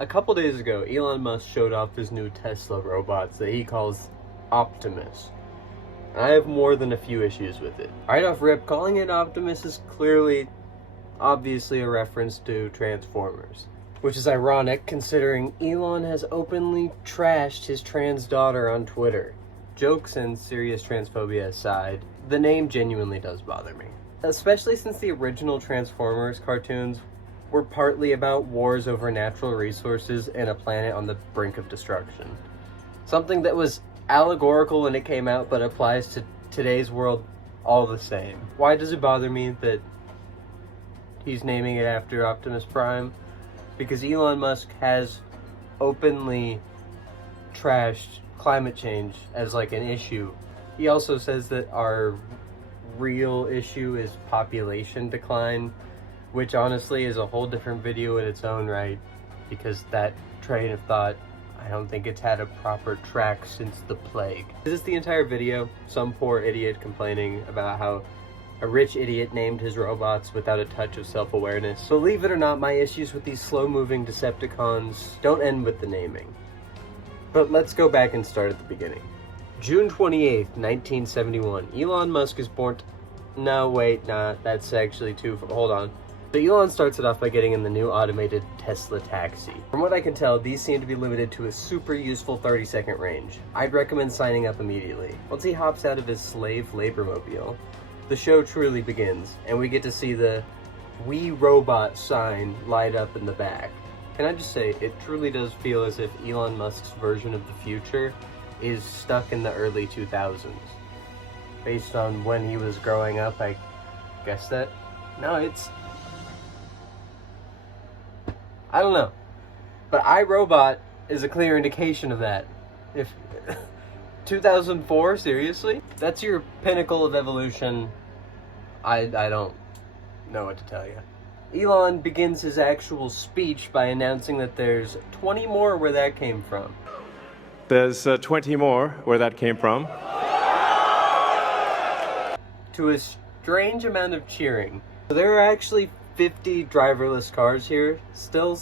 A couple days ago, Elon Musk showed off his new Tesla robots that he calls Optimus. And I have more than a few issues with it. Right off rip, calling it Optimus is clearly, obviously a reference to Transformers. Which is ironic considering Elon has openly trashed his trans daughter on Twitter. Jokes and serious transphobia aside, the name genuinely does bother me. Especially since the original Transformers cartoons were partly about wars over natural resources and a planet on the brink of destruction. Something that was allegorical when it came out, but applies to today's world all the same. Why does it bother me that he's naming it after Optimus Prime? Because Elon Musk has openly trashed climate change as like an issue. He also says that our real issue is population decline, which honestly is a whole different video in its own right, because that train of thought, I don't think it's had a proper track since the plague. This is the entire video, some poor idiot complaining about how a rich idiot named his robots without a touch of self-awareness. Believe it or not, my issues with these slow-moving Decepticons don't end with the naming. But let's go back and start at the beginning. June 28th, 1971, Elon Musk is born no, wait, nah, that's actually too... hold on. So Elon starts it off by getting in the new automated Tesla taxi. From what I can tell, these seem to be limited to a super useful 30-second range. I'd recommend signing up immediately. Once he hops out of his slave labor mobile, the show truly begins, and we get to see the "We Robot" sign light up in the back. Can I just say, it truly does feel as if Elon Musk's version of the future is stuck in the early 2000s. Based on when he was growing up, I guess that... no, it's... I don't know. But iRobot is a clear indication of that. If 2004, seriously? That's your pinnacle of evolution. I don't know what to tell you. Elon begins his actual speech by announcing that there's 20 more where that came from. There's 20 more where that came from. To a strange amount of cheering. There are actually 50 driverless cars here, still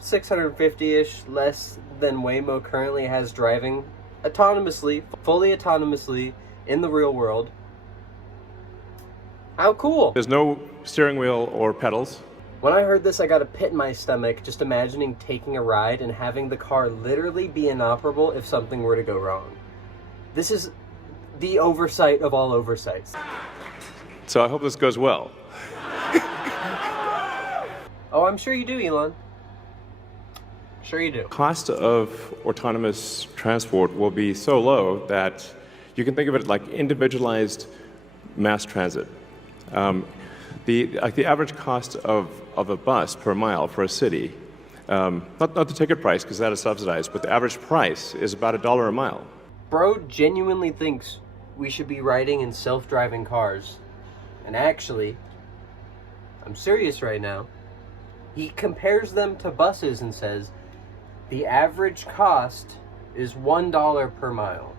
650-ish less than Waymo currently has driving autonomously, fully autonomously, in the real world. How cool! There's no steering wheel or pedals. When I heard this, I got a pit in my stomach just imagining taking a ride and having the car literally be inoperable if something were to go wrong. This is the oversight of all oversights. So I hope this goes well. Oh, I'm sure you do, Elon. Sure you do. Cost of autonomous transport will be so low that you can think of it like individualized mass transit. The average cost of a bus per mile for a city, not the ticket price because that is subsidized, but the average price is about $1 a mile. Bro genuinely thinks we should be riding in self-driving cars. And actually, I'm serious right now. He compares them to buses and says, the average cost is $1 per mile.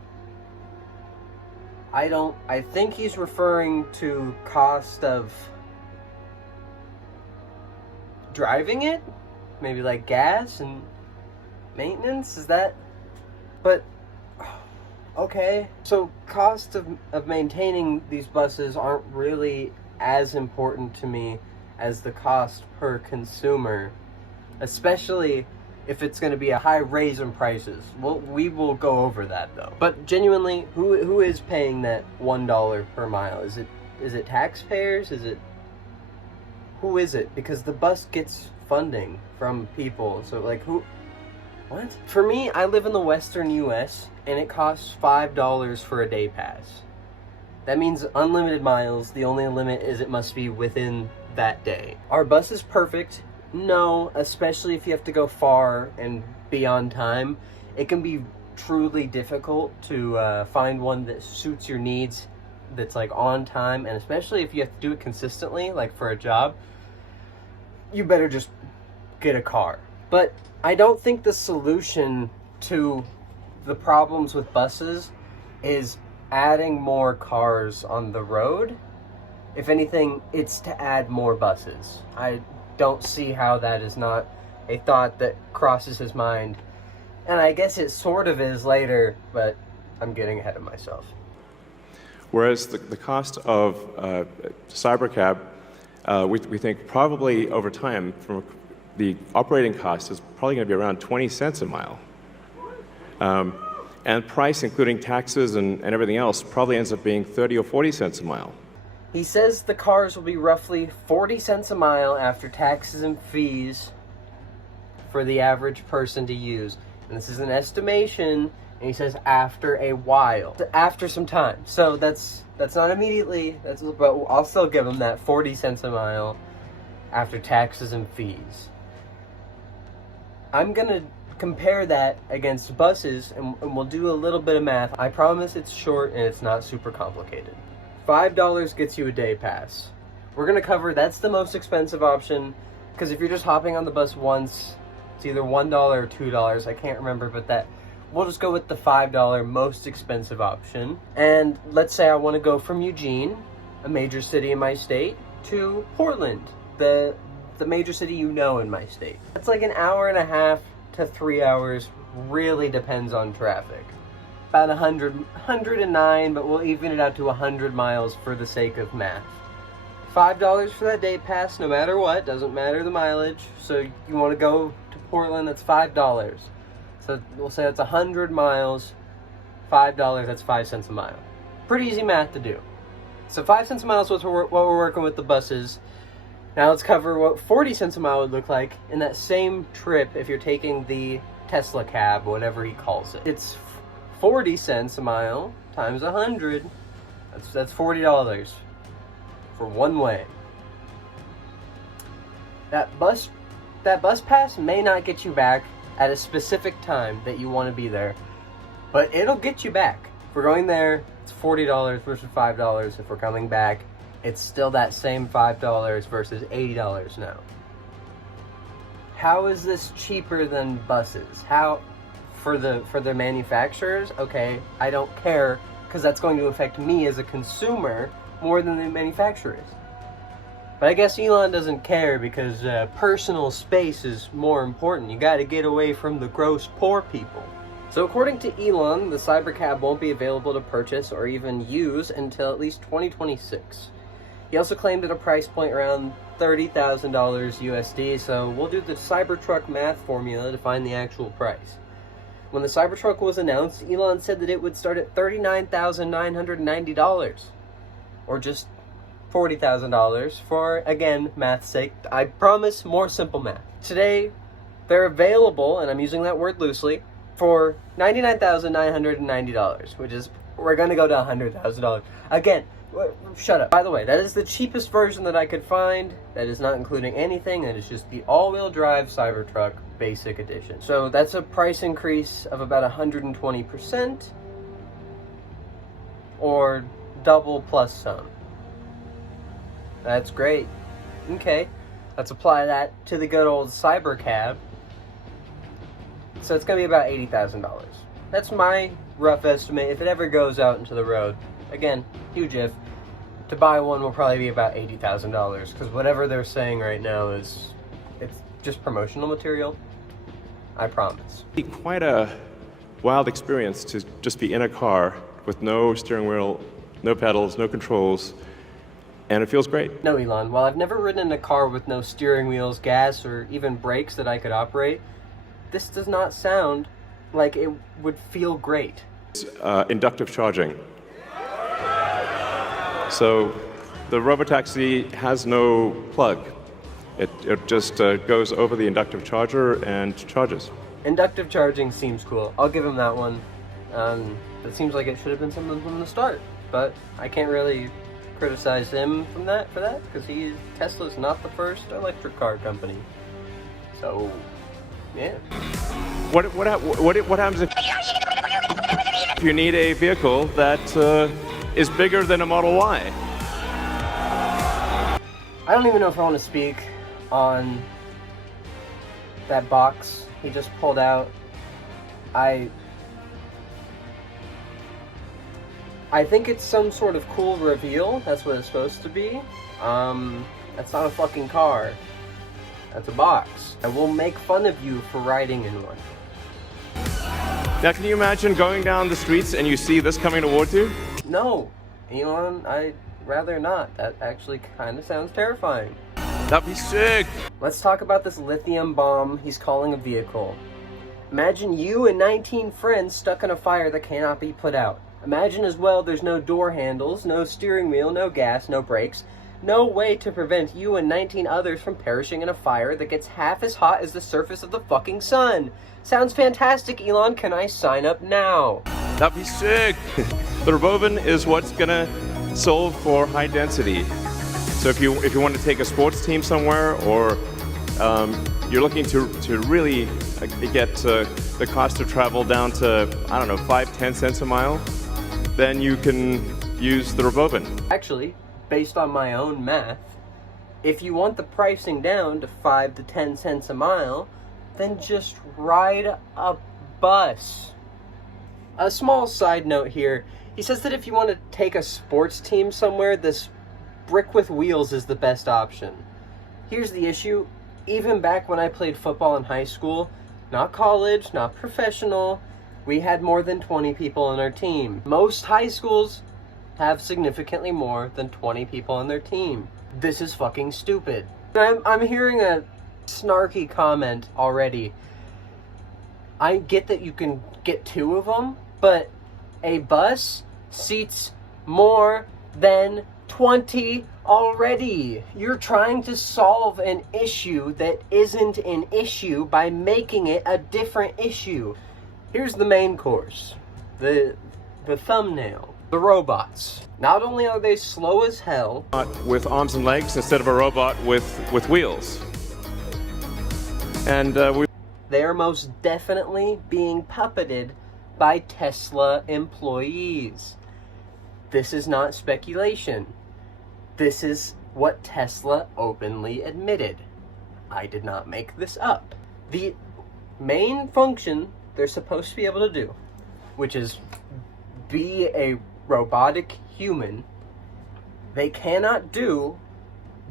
I think he's referring to cost of driving it? Maybe like gas and maintenance, is that? But, okay. So cost of maintaining these buses aren't really as important to me as the cost per consumer, especially if it's going to be a high raise in prices. Well, we will go over that though. But genuinely, who is paying that $1 per mile? Is it taxpayers? Who is it? Because the bus gets funding from people. So like what? For me, I live in the Western US and it costs $5 for a day pass. That means unlimited miles. The only limit is it must be within that day. Are buses perfect? No, especially if you have to go far and be on time. It can be truly difficult to find one that suits your needs, that's like on time, and especially if you have to do it consistently, like for a job, you better just get a car. But I don't think the solution to the problems with buses is adding more cars on the road. If anything, it's to add more buses. I don't see how that is not a thought that crosses his mind. And I guess it sort of is later, but I'm getting ahead of myself. Whereas the cost of Cybercab, we think probably over time, from the operating cost is probably going to be around 20 cents a mile. And price, including taxes and everything else, probably ends up being 30 or 40 cents a mile. He says the cars will be roughly 40 cents a mile after taxes and fees for the average person to use. And this is an estimation, and he says after a while, after some time. So that's not immediately, but I'll still give him that 40 cents a mile after taxes and fees. I'm gonna compare that against buses, and we'll do a little bit of math. I promise it's short and it's not super complicated. $5 gets you a day pass. We're gonna cover, that's the most expensive option, because if you're just hopping on the bus once, it's either $1 or $2, I can't remember, but that, we'll just go with the $5 most expensive option. And let's say I wanna go from Eugene, a major city in my state, to Portland, the major city you know in my state. It's like an hour and a half to 3 hours, really depends on traffic. About 109, but we'll even it out to 100 miles for the sake of math. $5 for that day pass, no matter what, doesn't matter the mileage. So you want to go to Portland, that's $5. So we'll say that's 100 miles, $5, that's 5 cents a mile. Pretty easy math to do. So 5 cents a mile is what we're working with the buses. Now let's cover what 40 cents a mile would look like in that same trip if you're taking the Tesla cab, whatever he calls it. It's 40 cents a mile times 100. That's $40 for one way. That bus pass may not get you back at a specific time that you want to be there, but it'll get you back. If we're going there, it's $40 versus $5. If we're coming back, it's still that same $5 versus $80 now. How is this cheaper than buses? How, for the manufacturers? Okay, I don't care, because that's going to affect me as a consumer more than the manufacturers. But I guess Elon doesn't care, because personal space is more important. You got to get away from the gross poor people. So according to Elon, the Cybercab won't be available to purchase or even use until at least 2026. He also claimed at a price point around $30,000 USD, so we'll do the Cybertruck math formula to find the actual price. When the Cybertruck was announced, Elon said that it would start at $39,990, or just $40,000 for, again, math's sake. I promise more simple math. Today, they're available, and I'm using that word loosely, for $99,990, which is, we're going to go to $100,000. Again, shut up. By the way, that is the cheapest version that I could find. That is not including anything. That is just the all-wheel drive Cybertruck Basic Edition. So that's a price increase of about 120%, or double plus some. That's great. Okay, let's apply that to the good old Cybercab. So it's going to be about $80,000. That's my rough estimate. If it ever goes out into the road, again, huge if, to buy one will probably be about $80,000, because whatever they're saying right now it's just promotional material. I promise. Quite a wild experience to just be in a car with no steering wheel, no pedals, no controls, and it feels great. No, Elon, while I've never ridden in a car with no steering wheels, gas, or even brakes that I could operate, this does not sound like it would feel great. Inductive charging. So the robotaxi has no plug. It just goes over the inductive charger and charges. Inductive charging seems cool. I'll give him that one. It seems like it should have been something from the start, but I can't really criticize him for that, because Tesla's not the first electric car company. So, yeah. What happens if you need a vehicle that is bigger than a Model Y? I don't even know if I want to speak on that box he just pulled out. I think it's some sort of cool reveal. That's what it's supposed to be. That's not a fucking car. That's a box. I will make fun of you for riding in one. Now, can you imagine going down the streets and you see this coming towards you? No, Elon, I'd rather not. That actually kind of sounds terrifying. That'd be sick. Let's talk about this lithium bomb he's calling a vehicle. Imagine you and 19 friends stuck in a fire that cannot be put out. Imagine as well there's no door handles, no steering wheel, no gas, no brakes. No way to prevent you and 19 others from perishing in a fire that gets half as hot as the surface of the fucking sun. Sounds fantastic, Elon. Can I sign up now? That'd be sick. The Rebobin is what's gonna solve for high density. So if you want to take a sports team somewhere, or you're looking to really get the cost of travel down to, I don't know, 5-10 cents a mile, then you can use the Rebobin. Actually, based on my own math, if you want the pricing down to 5 to 10 cents a mile, then just ride a bus. A small side note here, he says that if you want to take a sports team somewhere, this brick with wheels is the best option. Here's the issue, even back when I played football in high school, not college, not professional, we had more than 20 people on our team. Most high schools have significantly more than 20 people on their team. This is fucking stupid. I'm hearing a snarky comment already. I get that you can get 2 of them, but a bus seats more than 20 already. You're trying to solve an issue that isn't an issue by making it a different issue. Here's the main course. The thumbnail. The robots. Not only are they slow as hell, With arms and legs instead of a robot with wheels. And they are most definitely being puppeted by Tesla employees. This is not speculation. This is what Tesla openly admitted. I did not make this up. The main function they're supposed to be able to do, which is be a robotic human, they cannot do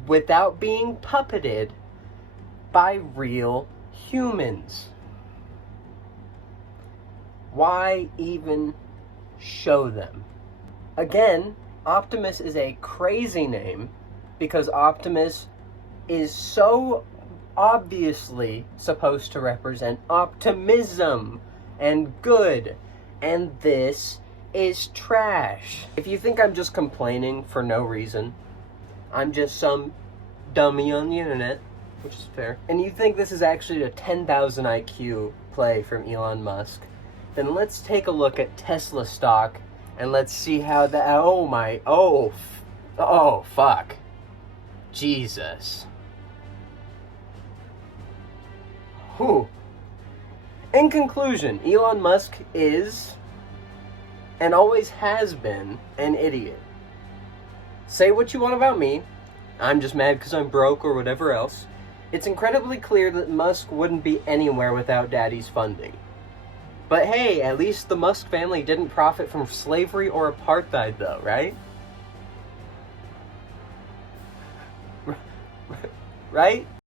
without being puppeted by real humans. Why even show them? Again, Optimus is a crazy name because Optimus is so obviously supposed to represent optimism and good, and this is trash. If you think I'm just complaining for no reason, I'm just some dummy on the internet, which is fair, and you think this is actually a 10,000 IQ play from Elon Musk, then let's take a look at Tesla stock and let's see how that, oh fuck. Jesus. Whew. In conclusion, Elon Musk is, and always has been, an idiot. Say what you want about me. I'm just mad because I'm broke or whatever else. It's incredibly clear that Musk wouldn't be anywhere without Daddy's funding. But hey, at least the Musk family didn't profit from slavery or apartheid though, right? Right?